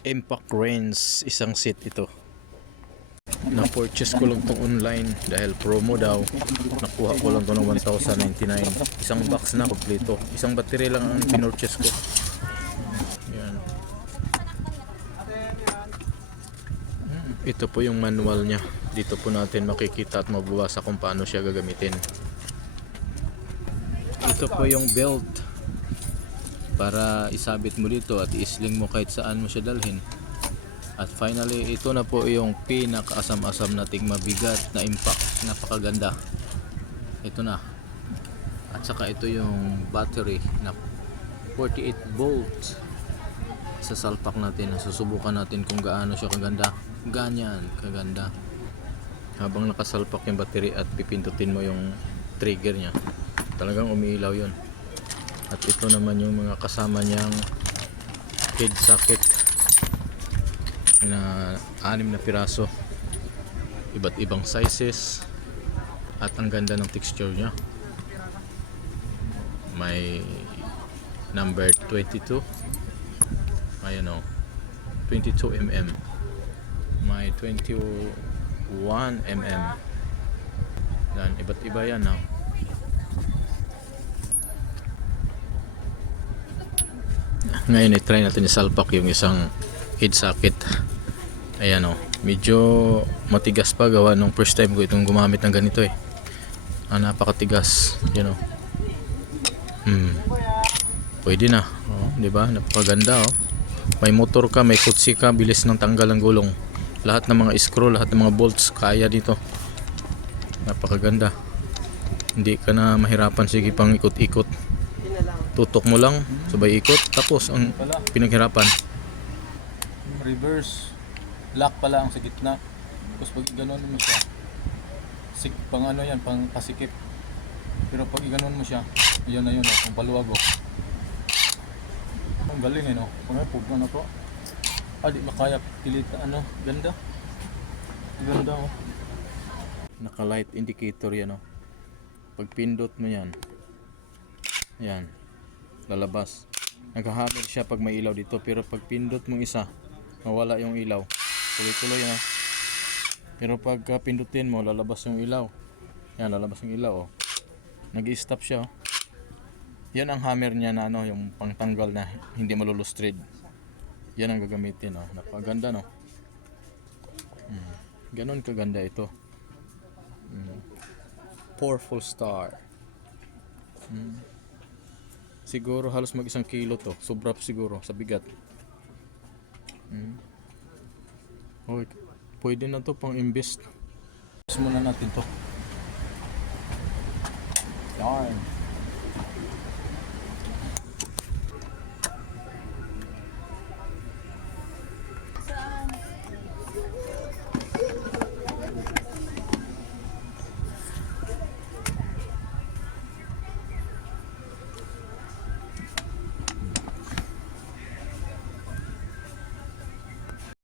Impact Range, isang set ito. Na-purchase ko lang itong online dahil promo daw. Nakuha ko lang ito ng 1,099. Isang box na kompleto. Isang battery lang ang pinurchase ko. Yan. Ito po yung manual niya. Dito po natin makikita at mababasa kung paano siya gagamitin. Ito po yung belt para isabit mo dito at isling mo kahit saan mo siya dalhin. At finally, ito na po yung pinakaasam-asam nating mabigat na impact. Napakaganda. Ito na. At saka ito yung battery na 48 volts. Sa salpak natin, susubukan natin kung gaano siya kaganda. Ganyan kaganda. Habang nakasalpak yung battery at pipindutin mo yung trigger niya, talagang umiilaw yun. At ito naman yung mga kasama niyang head socket na 6 na piraso, iba't ibang sizes, at ang ganda ng texture niya. May number 22, ayan o, 22mm, may 21mm, dan iba't iba yan o. Ngayon i-try natin isalpak yung isang head socket. Ayan o, medyo matigas pa, gawa nung first time ko itong gumamit ng ganito eh. Napakatigas, yun o. Pwede na, di ba? Napakaganda o. May motor ka, may kutsi ka, bilis ng tanggal ng gulong. Lahat ng mga screw, lahat ng mga bolts kaya dito. Napakaganda. Hindi ka na mahirapan, sige pang ikot-ikot. Tutok mo lang, sabay ikot, tapos ang pinaghirapan. Reverse lock pala ang sa gitna. Tapos pag iganon mo siya, pang ano yan, pang pasikip. Pero pag iganon mo siya, yun na yun, pang paluwag o. Ang galing eh no. Pag pugna na po. Di makaya pilit ano, ganda. Ganda o. Naka light indicator yan o. Pag pindot mo yan, yan, lalabas. Naghahammer siya pag may ilaw dito, pero pag pindot mong isa, mawala yung ilaw. Tuloy-tuloy na. Pero pag pindutin mo, lalabas yung ilaw. Yan, lalabas yung ilaw oh. Nag-i-stop siya oh. Yan ang hammer niya na ano, yung pangtanggal na hindi malulustrid. Yan ang gagamitin oh. Napakaganda no. Ganon kaganda ito. Powerful star. Siguro halos mag 1 kilo to. Sobra siguro sa bigat. Okay. Pwede na to pang invest. Muna natin to. Yarn.